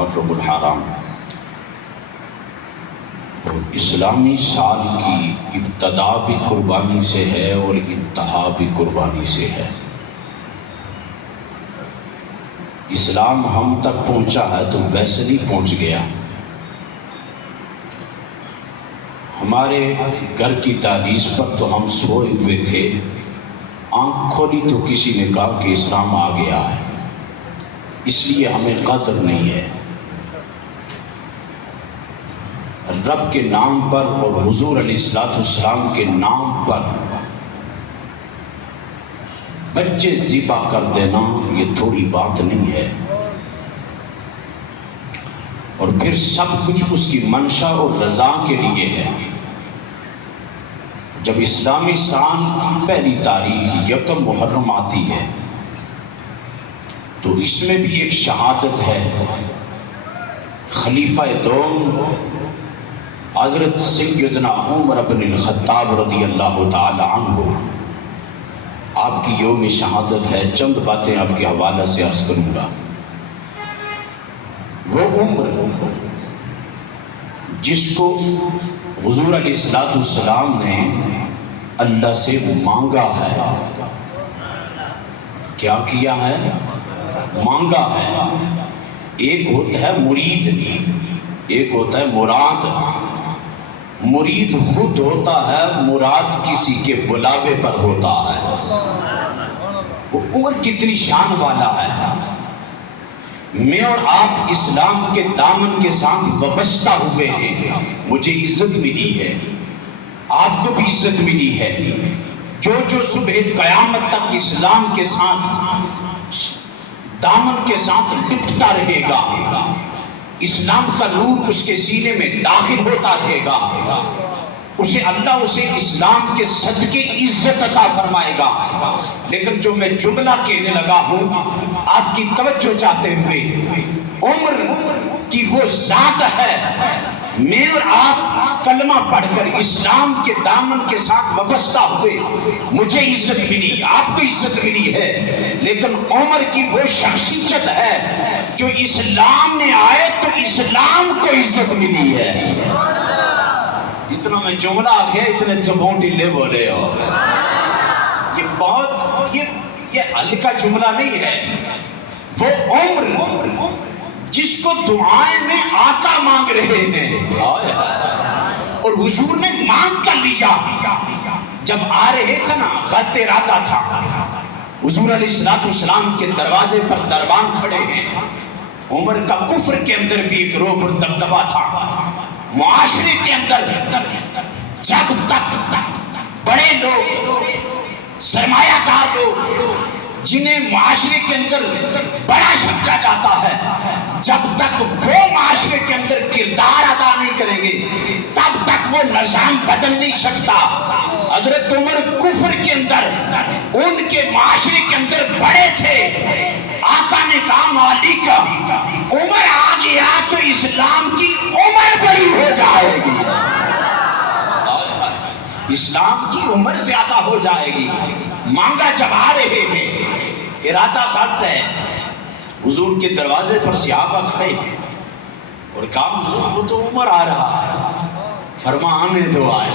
المحرم الحرام، اور اسلامی سال کی ابتدا بھی قربانی سے ہے اور انتہا بھی قربانی سے ہے۔ اسلام ہم تک پہنچا ہے تو ویسے نہیں پہنچ گیا۔ ہمارے گھر کی دہلیز پر تو ہم سوئے ہوئے تھے، آنکھ کھولی تو کسی نے کہا کہ اسلام آ گیا ہے، اس لیے ہمیں قدر نہیں ہے۔ رب کے نام پر اور حضور علیہ السلام کے نام پر بچے ذبح کر دینا یہ تھوڑی بات نہیں ہے، اور پھر سب کچھ اس کی منشا اور رضا کے لیے ہے۔ جب اسلامی سال کی پہلی تاریخ یکم محرم آتی ہے تو اس میں بھی ایک شہادت ہے۔ خلیفہ دوم حضرت سیدنا عمر بن الخطاب رضی اللہ تعالی عنہ، آپ کی یوم شہادت ہے۔ چند باتیں آپ کے حوالے سے عرض کروں گا۔ وہ عمر جس کو حضور علیہ السلام نے اللہ سے مانگا ہے، کیا کیا ہے؟ مانگا ہے۔ ایک ہوتا ہے مرید، ایک ہوتا ہے مراد۔ مرید خود ہوتا ہے، مراد کسی کے بلاوے پر ہوتا ہے۔ وہ عمر کتنی شان والا ہے۔ میں اور آپ اسلام کے دامن کے ساتھ وابستہ ہوئے ہیں، مجھے عزت ملی ہے، آپ کو بھی عزت ملی ہے۔ جو صبح قیامت تک اسلام کے ساتھ دامن کے ساتھ لپٹتا رہے گا، اسلام کا نور اس کے سینے میں داخل ہوتا رہے گا، اللہ اسے اسلام کے صدقے عزت عطا فرمائے گا۔ لیکن جو میں جملہ کہنے لگا ہوں آپ کی توجہ چاہتے ہوئے، عمر کی وہ ذات ہے، میں اور آپ کلمہ پڑھ کر اسلام کے دامن کے ساتھ وابستہ ہوئے، مجھے عزت ملی، آپ کو عزت ملی ہے۔ لیکن عمر کی وہ شخصیت ہے جو اسلام میں آئے تو اسلام کو عزت ملی ہے۔ اتنا میں جملہ آخیا اتنے زبون ڈلے بولے ہو، یہ بہت یہ ہلکا جملہ نہیں ہے۔ وہ عمر جس کو دعائیں میں آقا مانگ رہے ہیں، اور حضور نے مانگ کر لیا۔ جب آ رہے تھے نا، غلط ارادہ تھا، حضور علیہ السلام کے دروازے پر دربان کھڑے ہیں۔ عمر کا کفر کے اندر بھی ایک رعب اور دبدبا تھا، معاشرے کے اندر جب تک بڑے لوگ، سرمایہ دار لوگ جنہیں معاشرے کے اندر بڑا سمجھا جاتا ہے، جب تک وہ معاشرے کے اندر کردار ادا نہیں کریں گے تب تک وہ نظام بدل نہیں سکتا۔ حضرت عمر کفر کے اندر ان کے معاشرے کے اندر بڑے تھے۔ آقا نے کہا مالک عمر آ گیا تو اسلام کی عمر بڑی ہو جائے گی، اسلام کی عمر زیادہ ہو جائے گی۔ مانگا جب آ رہے ہیں، ارادہ کرتا ہے، حضور کے دروازے پر صحابہ کھڑے ہیں اور کہا حضور وہ تو عمر آ رہا ہے، فرما آنے دو، آج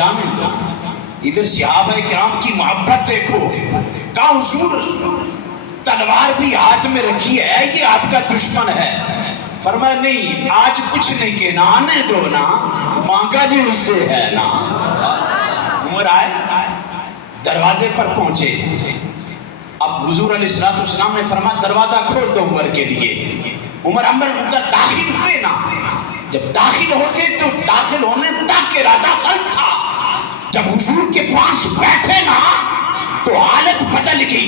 آنے دو۔ ادھر صحابہ کرام کی محبت دیکھو۔ کہا حضور تلوار بھی ہاتھ میں رکھی ہے، یہ آپ کا دشمن ہے۔ فرمایا نہیں، آج کچھ نہیں کہنا، آنے دو نا، مانگا جی اس سے ہے نا۔ عمر آئے، دروازے پر پہنچے۔ اب حضور علیہ السلام نے فرمایا دروازہ کھول دو عمر کے لیے۔ عمر اندر داخل ہوئے نا، جب داخل ہوتے تو داخل ہونے تک ارادہ غلط تھا۔ جب حضور کے پاس بیٹھے نا تو حالت بدل گئی۔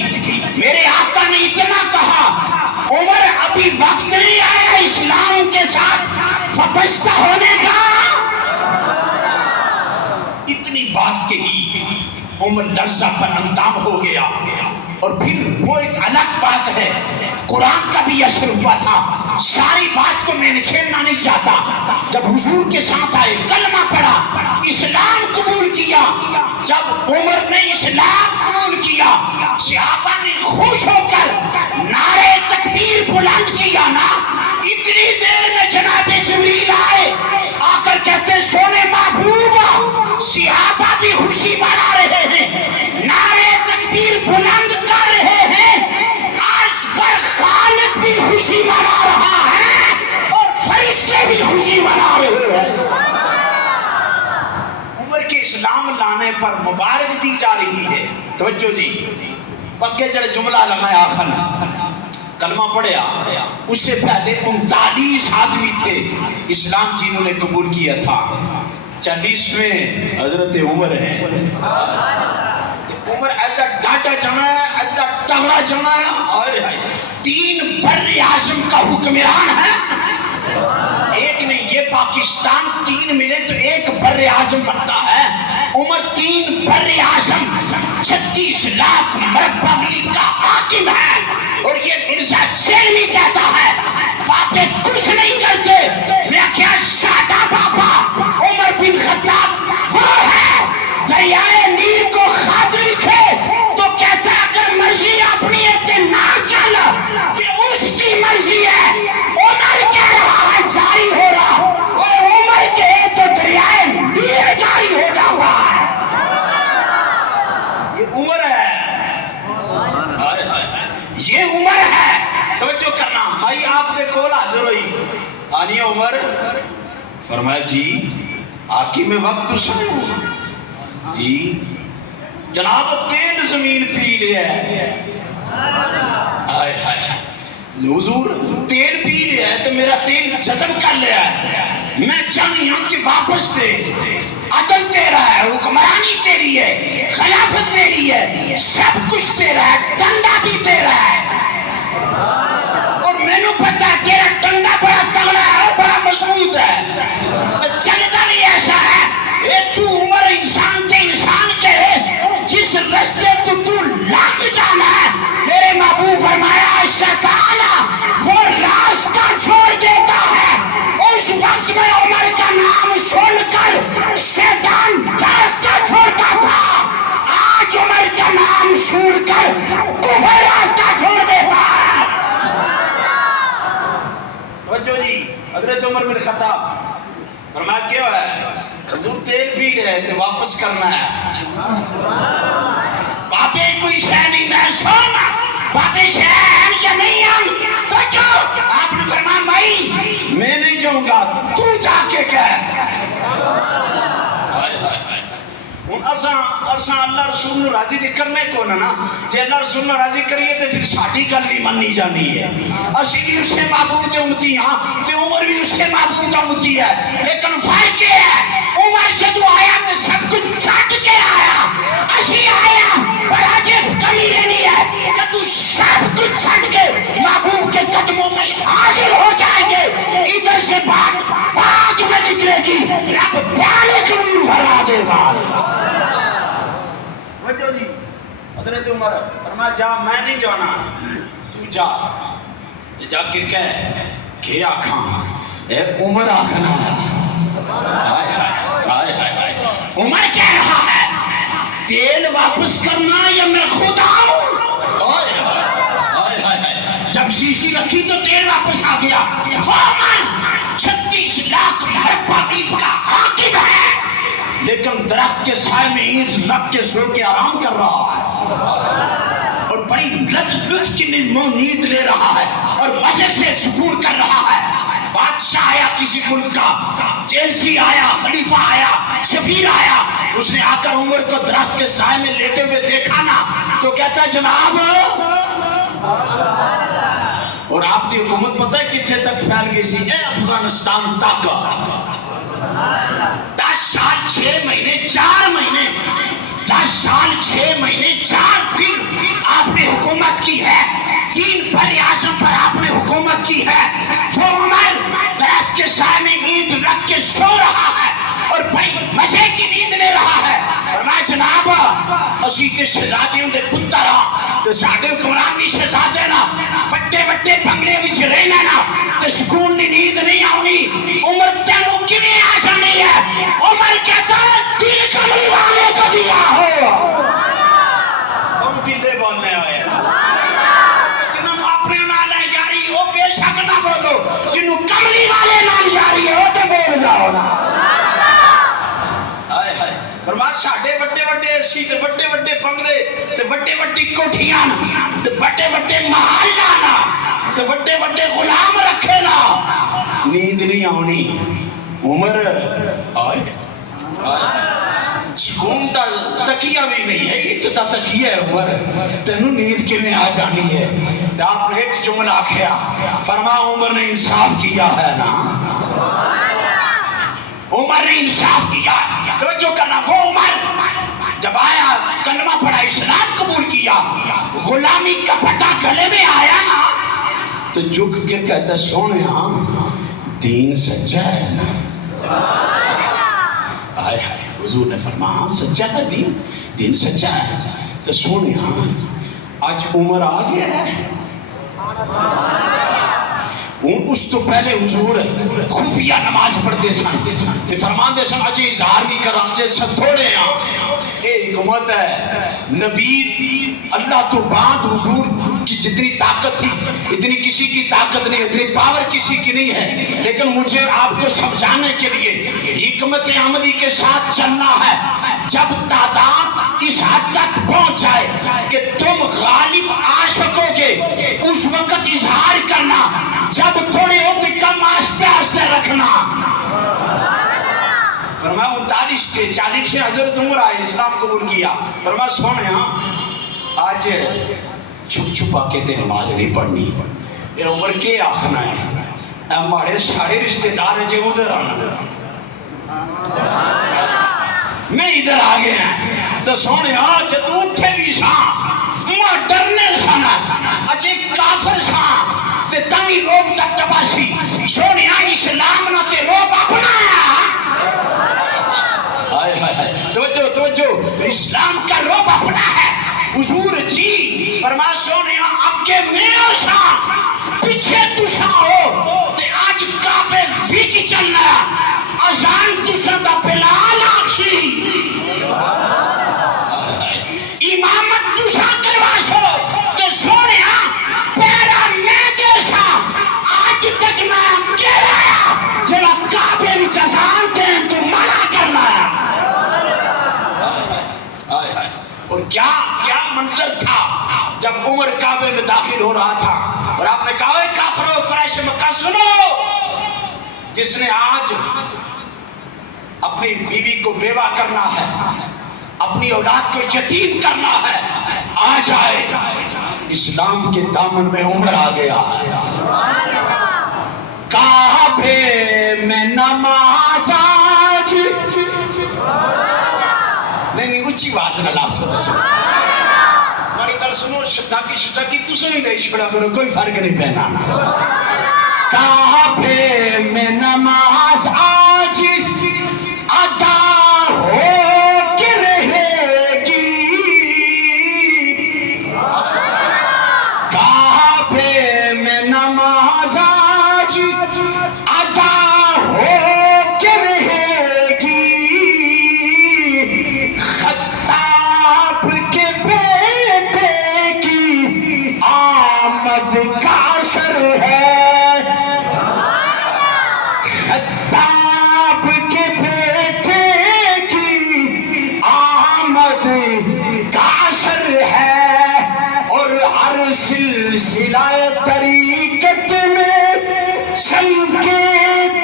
میرے آقا نے اتنا کہا عمر ابھی وقت نہیں آیا اسلام کے ساتھ وابستہ ہونے کا، اتنی بات کہی، عمر لرزہ پر اندام ہو گیا۔ اور پھر وہ ایک الگ بات ہے، قرآن کا بھی اثر ہوا تھا، ساری بات کو میں چھیڑنا نہیں چاہتا۔ جب حضور کے ساتھ آئے، کلمہ پڑھا، اسلام قبول کیا۔ جب عمر نے اسلام قبول کیا، صحابہ نے خوش ہو کر نعرہ تکبیر آپ بھی خوشی منا رہا ہے اور فرشتے بھی خوشی منا رہے ہیں۔ عمر کے اسلام لانے پر مبارک دی جا رہی ہے۔ توجہ جی، پکے جڑے جملہ لگایا آخر کلمہ پڑھیا، اس سے پہلے 39 آدمی تھے اسلام جنہوں نے قبول کیا تھا، 40ویں حضرت عمر ہے۔ عمر ایسا ڈاٹا جمع ہے، ایسا تگڑا جمع ہے، 3 بر اعظم کا حکمران ہے۔ ایک نہیں، یہ پاکستان 3 ملے تو 1 بر اعظم بنتا ہے۔ عمر 3 بر اعظم 36 لاکھ مربع میل کا حاکم ہے، اور یہ مرزا چیلمی کہتا ہے پاپے کچھ نہیں کرتے۔ میں کیا شاٹا پاپا عمر بن خطاب وہ ہے دریائے نیل کو خط لکھے تو کہتا اگر مرضی اپنی نہ چل کہ اس کی مرضی ہے۔ عمر کہہ رہا ہے جاری ہو رہا، اور عمر کے تو دریائے نیل جاری ہو جاتا ہے۔ یہ عمر ہے، یہ عمر ہے۔ توجہ کرنا بھائی، آپ دے کول حاضر ہوئی آنی عمر، فرمایا جی حاکم وقت سنو جی، جناب تیل زمین پی لیا ہے۔ حضور تیل پی لیا ہے تو میرا تیل جذب کر لیا ہے، میں چاہتی ہوں کہ واپس دے۔ عدل تیرا ہے، حکمرانی تیری ہے، خلافت تیری ہے، سب کچھ تیرا ہے، ڈنڈا بھی تیرا ہے، اور میں نے پتا ہے تیرا ڈنڈا بڑا تگڑا ہے اور بڑا مضبوط ہے، تو چلتا بھی ایسا ہے۔ اے تو عمر انسان تے انسان کے جس رستے تو لگ جانا ہے، میرے محبوب فرمایا شیطان وہ راستہ چھوڑ دیتا ہے۔ اس وقت میں عمر کا نام سن کر شیطان راستہ چھوڑتا تھا، آج عمر کا نام سن کر کفر راستہ چھوڑ دیتا ہے۔ توجہ جی، حضرت عمر بن خطاب فرمایا کیا ہے حضور تیل پی گئے تھے واپس کرنا ہے۔ بابے کوئی شہ نہیں، میں سونا بابے شہ ہیں یا نہیں ہیں، تو جو آپ نے فرمایا بھائی میں نہیں جاؤں گا، تو جا کے کہہ۔ اساں اللہ رسول نو راضی دے کرنے کو نا، جے اللہ رسول نو راضی کریے تے پھر ساڈی گل بھی مننی جانی ہے۔ اسی بھی اس سے محبوب دے امتی ہاں تے عمر بھی اس سے محبوب دا امتی ہے، لیکن فرق یہ ہے عمر جدو آیا تے سب کچھ چھٹ کے آیا، اسی آیا پر آج کمی رہنی ہے کہ تو سب کچھ چھٹ کے محبوب کے قدموں میں حاضر ہو جائیں گے۔ ادھر سے بات بعد میں نکلے گی، رب پیالے قبول فرما دے گا۔ وجہ جی، حضرت عمر فرمایا جا میں نہیں جانا، تو جا کے کہہ کہ آکھاں اے عمر آکھنا ہے۔ عمر کہہ رہا ہے تیل واپس کرنا یا میں خود آؤں۔ جب شیشی رکھی تو تیل واپس آ گیا۔ عمر 36 لاکھ مربع میل کا حاکم ہے، لیکن درخت کے سائے میں اینٹ لگ کے سو کے آرام کر رہا ہے، اور بڑی لطف کی نیند لے رہا ہے، اور مزے سے سکون کر رہا ہے۔ بادشاہ آیا کسی ملک کا، جیلسی آیا، خلیفہ آیا، سفیر آیا، اس نے آ کر عمر کو درخت کے سائے میں لیٹے ہوئے دیکھا نا تو کہتا جناب، اور آپ کی حکومت پتہ ہے کتنے تک پھیل گئی سی؟ اے افغانستان تک 10 سال 6 مہینے 4 مہینے 10 سال 6 مہینے 4 دن آپ نے حکومت کی ہے، 3 بر اعظم پر آپ نے حکومت کی ہے۔ وہ عمر درخت کے سائے میں نیند رکھ کے سو رہا ہے اور بڑی مزے کی نیند لے رہا ہے۔ فرمایا جناب اسی کے شہزادیوں دے پتر ہاں تے ساڈے حکمران بھی شہزادے نا، وڈے وڈے بنگلے وچ رہنا نا تے سکون دی نیند نہیں آونی۔ عمر تینوں کیویں آ جانی ہے؟ عمر کہتا ہے دل کملی والے کو دیا ہو۔ ہم دلے بولنے آئے جنہوں اپنے نال ہے یاری وہ بے شک نہ بولو، جنہوں کملی والے نال یاری ہے وہ تے بول جاؤ نا۔ فرمایا ساڈے وڈے وڈے اسی تے وڈے وڈے بنگلے تے وڈے وڈی کوٹھیاں تے وڈے وڈے محلاں تے وڈے نیند نہیں آنی عمر آئے سکون دا تکیہ بھی نہیں ہے اٹ دا تکیہ ہے عمر تینوں نیند کے میں آ جانی ہے تو آپ نے ایک جملہ کیا فرما عمر نے انصاف کیا ہے نا عمر نے انصاف کیا توجہ کرنا وہ عمر جب آیا کلمہ پڑھا اسلام قبول کیا غلامی کا پٹا گلے میں آیا نا تو جھک کے کہتا ہے سونے ہاں دین سچا ہے نا آئے ہائے حضور نے فرمایا ہاں سچا ہے دین سچا ہے تو سونے ہاں آج عمر آ گیا ہے اس تو پہلے حضور خفیہ نماز پڑھتے سن تے فرماندے سن اجے اظہار نہیں کران جے سب تھوڑے ہیں ایک حکمت ہے نبی اللہ تو بعد حضور کی جتنی طاقت تھی اتنی کسی کی طاقت نہیں اتنی پاور کسی کی نہیں ہے لیکن مجھے آپ کو سمجھانے کے لیے حکمت عملی کے ساتھ چلنا ہے جب تعداد اس حد تک پہنچ جائے کہ تم غالب آ سکو گے اس وقت اظہار کرنا جب تھوڑے ہوتے کم آستے آستے رکھنا فرمایا 39 تھے 40 سے حضرت عمر آئے اسلام قبول کیا فرمایا سونے ہاں آج چھپ چھپا کے تے نماز نہیں پڑھنی اے عمر کے آخنا ہے ہمارے سارے رشتہ دار جو ادھر آنا میں ادھر آ گیا تو سونے ہاں جدو اٹھے بھی سا ماں ڈرنے سنا اچھے کافر سا تے تنگی روب تک تباسی سونے ہاں اسلام نہ تے روب اپنایا توجہ اسلام کا روب اپنا ہے حضور جی فرما سونے اب کے میرے ساں پیچھے تسا ہو تے آج کعبے وچ چلنا اذان تسا دا بلال آکھی امامت تسا کروا سو تے سونے پیرا میں دے سا آج تک میں کہلایا جلا کعبے وچ اذان دیں تو منع کرنا ہے اور کیا منظر تھا جب عمر کعبے میں داخل ہو رہا تھا اور آپ نے کہا اے کافرو قریش مکہ سنو جس نے آج اپنی بیوی کو بیوہ کرنا ہے اپنی اولاد کو یتیم کرنا ہے آ جائے اسلام کے دامن میں عمر آ گیا کعبے میں نماز آج نہیں اچھی بات نہ لاس ہوتا سن ہماری کل سنو شتاکی تو سنی نہیں چھوڑا کرو کوئی فرق نہیں پہنا کعبے میں نماز آج ادا ہو کے رہے گی کعبے میں نماز آج ادا ہو کے رہے گی خطاب کے بیٹے کی آمد کا اثر ہے خطاب کے بیٹے کی آمد کا اثر ہے اور ہر سلسلہ طریقت میں سمکے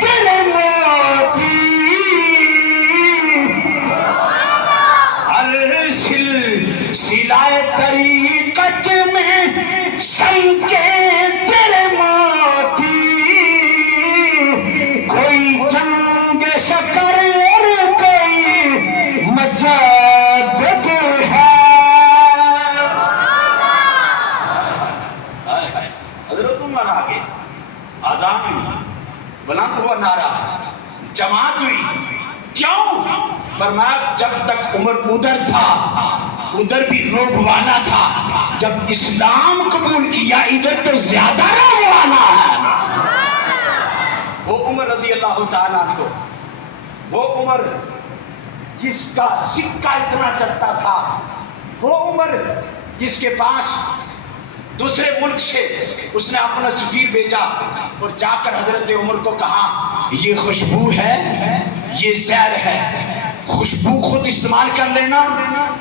تیرے موتی ہر سلسلہ طریقت میں سمکے تیرے موتی کوئی جنگ شکر اور کوئی مجدد ہے حضرت عمر آگے آزان ہوئی بلند ہوا نعرہ جماعت ہوئی کیوں فرمایا جب تک عمر ادھر تھا ادھر بھی روب والا تھا جب اسلام قبول کیا ادھر تو زیادہ روب والا ہے وہ عمر رضی اللہ تعالیٰ عنہ وہ عمر جس کا سکہ اتنا چلتا تھا وہ عمر جس کے پاس دوسرے ملک سے اس نے اپنا سفیر بھیجا اور جا کر حضرت عمر کو کہا یہ خوشبو ہے یہ زہر ہے خوشبو خود استعمال کر لینا،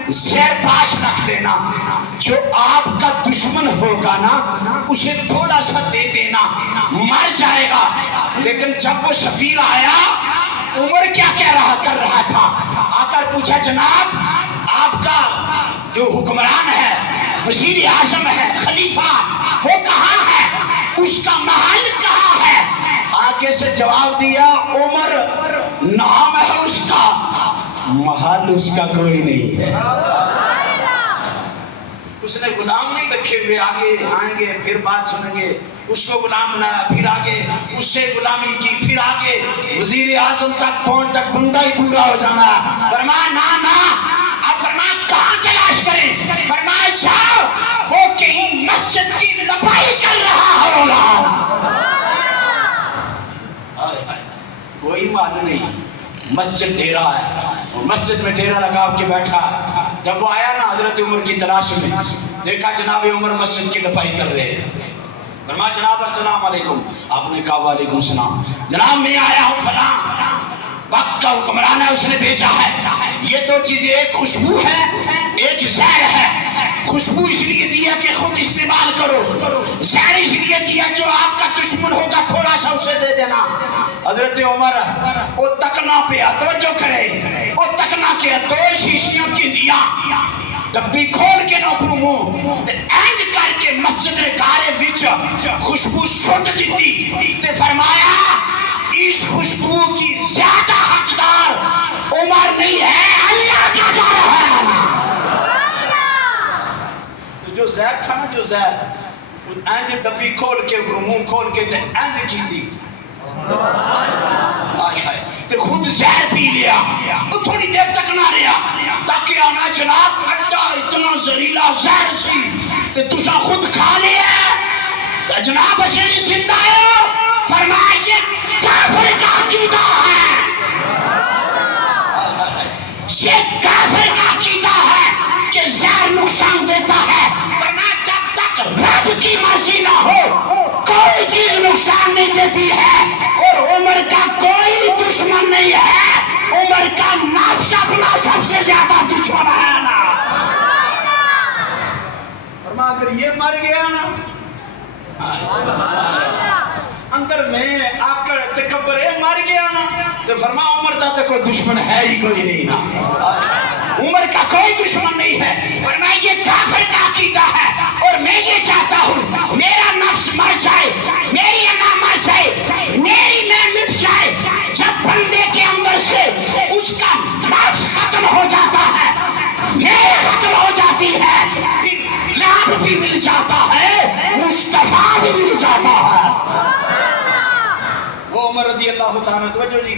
زہر پاس رکھ لینا، جو آپ کا دشمن ہوگا نا اسے تھوڑا سا دے دینا، مر جائے گا۔ لیکن جب وہ سفیر آیا، عمر کیا کر رہا تھا؟ آ کر پوچھا جناب آپ کا جو حکمران ہے، وزیر اعظم ہے، خلیفہ، وہ کہاں ہے؟ اس کا محل کہاں ہے؟ آگے سے جواب دیا عمر نام ہے اس کا، محل اس کا کوئی نہیں ہے۔ اس نے غلام نہیں رکھے ہوئے، آگے آئیں گے پھر بات سنیں گے، اس کو غلام بنایا، پھر آگے اس سے غلامی کی، پھر آگے وزیر اعظم تک پہنچ تک بندہ ہی پورا ہو جانا۔ فرمایا نا اب فرمایا کہاں تلاش کریں؟ فرمایا جاؤ وہ کہیں مسجد کی لپائی کر رہا ہوگا۔ کوئی معلوم نہیں، مسجد ڈیرا ہے، مسجد میں ڈیرا لگا کے بیٹھا۔ جب وہ آیا نا حضرت عمر کی تلاش میں، دیکھا جناب عمر مسجد کی لپائی کر رہے ہیں۔ فرمایا جناب السلام علیکم۔ آپ نے کہا وعلیکم السلام۔ جناب میں آیا ہوں فلاں وقت کا حکمران ہے، اس نے بھیجا ہے، یہ دو چیزیں، ایک خوشبو ہے ایک زہر ہے۔ خوشبو اس لیے دیا کہ خود استعمال کرو، زہر اس لیے دیا جو آپ کا دشمن ہوگا تھوڑا سا اسے دے دینا۔ حضرت عمر وہ تکنا پہ توجہ کرے، وہ تکنا کے دو شیشیاں کی دیا، ڈبی کھول کے نوکروں منہ تے اینج کر کے مسجد دے کارے وچ خوشبو سٹ دیتی تے فرمایا اس خوشبو کی زیادہ حقدار عمر نہیں ہے، اللہ کا جا رہا ہے۔ جو زہر تھا نا، جو زہر اینج ڈبی کھول کے منہ کھول کے تے اینج کی تھی، تے خود زہر پی لیا، وہ تھوڑی دیر تک نہ رہا تاکہ آنا جناب اڈا اتنا زہریلا زہر سی تے تسا خود کھا لیا، جناب اسے زندہ ہے۔ فرمایا یہ کافر کا عقیدہ ہے، یہ کافر کا عقیدہ ہے کہ زہر نقصان دیتا ہے۔ فرمایا جب تک رب کی مرضی نہ ہو کوئی چیز نقصان نہیں دیتی ہے، اور عمر کا کوئی دشمن نہیں ہے، عمر کا نفس اپنا سب سے زیادہ دشمن ہے نا۔ فرمایا اگر یہ مر گیا نا اندر میں آکڑ تکبر مر گیا نا، تو فرمایا عمر دا تو کوئی دشمن ہے ہی کوئی نہیں نا، عمر کا کوئی دشمن نہیں ہے۔ فرمایا یہ کافر کا عقیدہ ہے، اور میں یہ چاہتا ہوں میرا نفس مر جائے، میری انا مر جائے، میری میں مٹ جائے۔ جب بندے کے اندر سے اس کا نفس ختم ہو جاتا ہے، میں ختم ہو جاتی ہے، پھر رب بھی مل جاتا ہے، مصطفیٰ بھی مل جاتا ہے۔ وہ عمر رضی اللہ تعالیٰ، توجہ جی،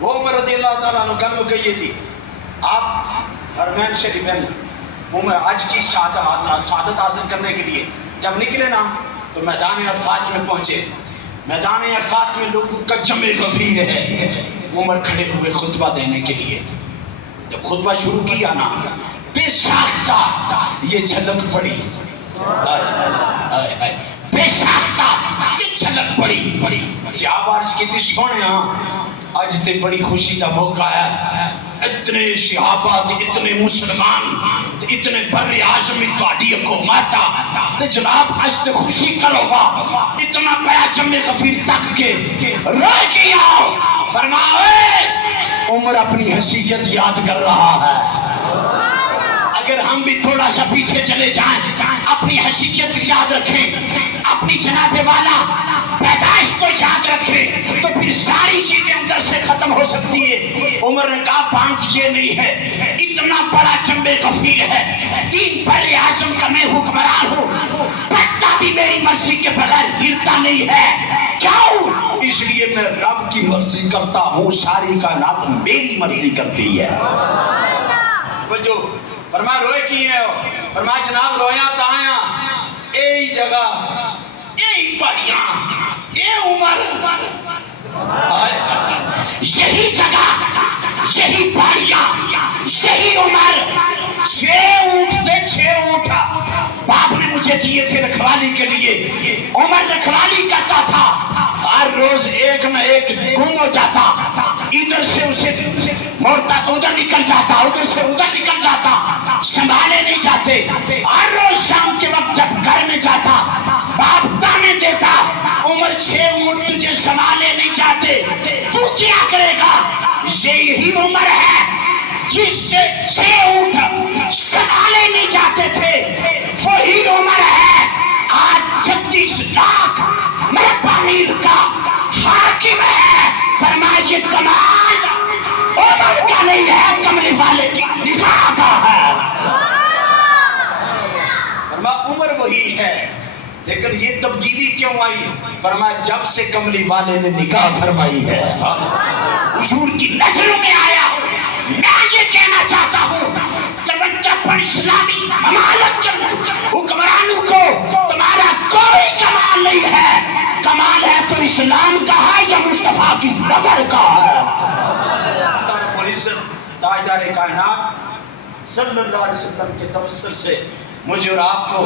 وہ عمر رضی اللہ تعالیٰ عنہ کل کہیے جی، آپ حرمین شریفین عمر آج کی سعادت حاصل کرنے کے لیے جب نکلے نا تو میدان عرفات میں پہنچے۔ میدان عرفات میں لوگوں کا جمع غفیر ہے، عمر کھڑے ہوئے خطبہ دینے کے لیے۔ جب خطبہ شروع کیا نا بے ساختہ یہ جھلک پڑی، بے ساختہ یہ جھلک پڑی، جاب عرض کی تھی سونے آج تے بڑی خوشی دا موقع ہے، اتنے صحابہ، اتنے مسلمان، اتنے بر اعظم تہاڈی حکومت تے جناب آج تے خوشی کرو گا، اتنا بڑا جمع غفیر تک کے روئے کے آؤ۔ فرمایا عمر اپنی حیثیت یاد کر رہا ہے، اگر ہم بھی تھوڑا سا پیچھے چلے جائیں، اپنی حیثیت یاد رکھیں، اپنی جناب والا پیدائش کو یاد رکھیں، تو پھر ساری چیزیں اندر سے ختم ہو سکتی ہے۔ عمر نے کہا بات یہ نہیں ہے، اتنا بڑا جمع غفیر ہے، 3 بر اعظم کا میں حکمران ہوں، پتا بھی میری مرضی کے بغیر ہلتا نہیں ہے، کیوں؟ اس لیے میں رب کی مرضی کرتا ہوں، ساری کائنات میری مرضی کرتی ہے۔ وہ جو فرمایا روئے کی ہے، فرمایا جناب رویاں تایا اے جگہ اے پڑیاں اے عمر، یہی جگہ یہی پہاڑیاں یہی عمر، 6 اونٹ تھے، 6 اونٹ باپ نے مجھے دیے تھے رکھوالی کے لیے، عمر رکھوالی کرتا تھا، ہر روز ایک نہ ایک گم ہو جاتا، ادھر سے اسے موڑتا تو ادھر نکل جاتا، ادھر سے ادھر نکل جاتا، سنبھالے نہیں جاتے۔ ہر روز شام کے وقت جب گھر میں جاتا باپ تانے دیتا، عمر 6 اونٹ تجھے سنبھالے نہیں جاتے، تو کیا کرے گا؟ یہی عمر ہے جس سے 6 اونٹ سنبھالے نہیں جاتے تھے، وہی عمر ہے آج 36 لاکھ مربع میل کا حاکم ہے۔ فرمایا یہ کمال عمر کا نہیں ہے، کملی والے کی نگاہ کا ہے۔ فرمایا عمر وہی ہے لیکن یہ تبدیلی کیوں آئی؟ فرمایا جب سے کملی والے نے نگاہ فرمائی ہے، حضور کی نظروں میں آیا ہوں۔ میں یہ کہنا چاہتا ہوں توجہ پر اسلامی ممالک کے حکمرانوں کو تمہارا کوئی کمال نہیں ہے، کمال ہے تو اسلام کا ہے یا مصطفیٰ کی نظر کا ہے۔ اللہ رب العزت تاجدار کائنات صلی اللہ علیہ وسلم کے توسل سے مجھے اور آپ کو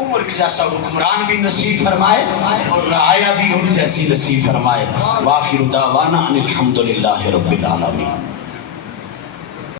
عمر کے جیسا حکمران بھی نصیب فرمائے اور رعایا بھی ان جیسی نصیب فرمائے۔ وآخر دعوانا ان الحمدللہ رب العالمین۔